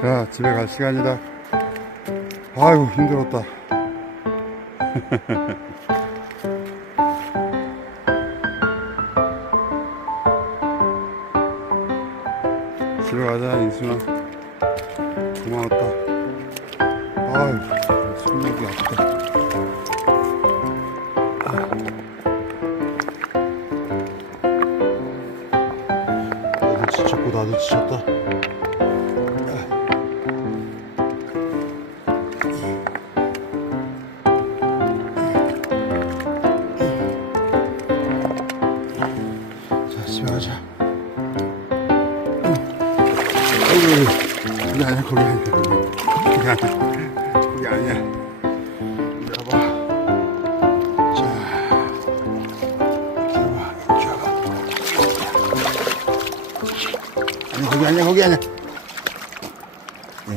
자, 집에 갈 시간이다. 아이고, 힘들었다. 집에 가자, 인순아. 고마웠다. 아이고, 손목이 아프다. 너도 지쳤고, 나도 지쳤다. 자, 집에 가자. 거기 아니야, 거기 아니야, 거기 아니야, 거기 아니야. 이리 와봐. 자, 이리 와봐, 아니, 거기 아니야, 거기 아니야. 네.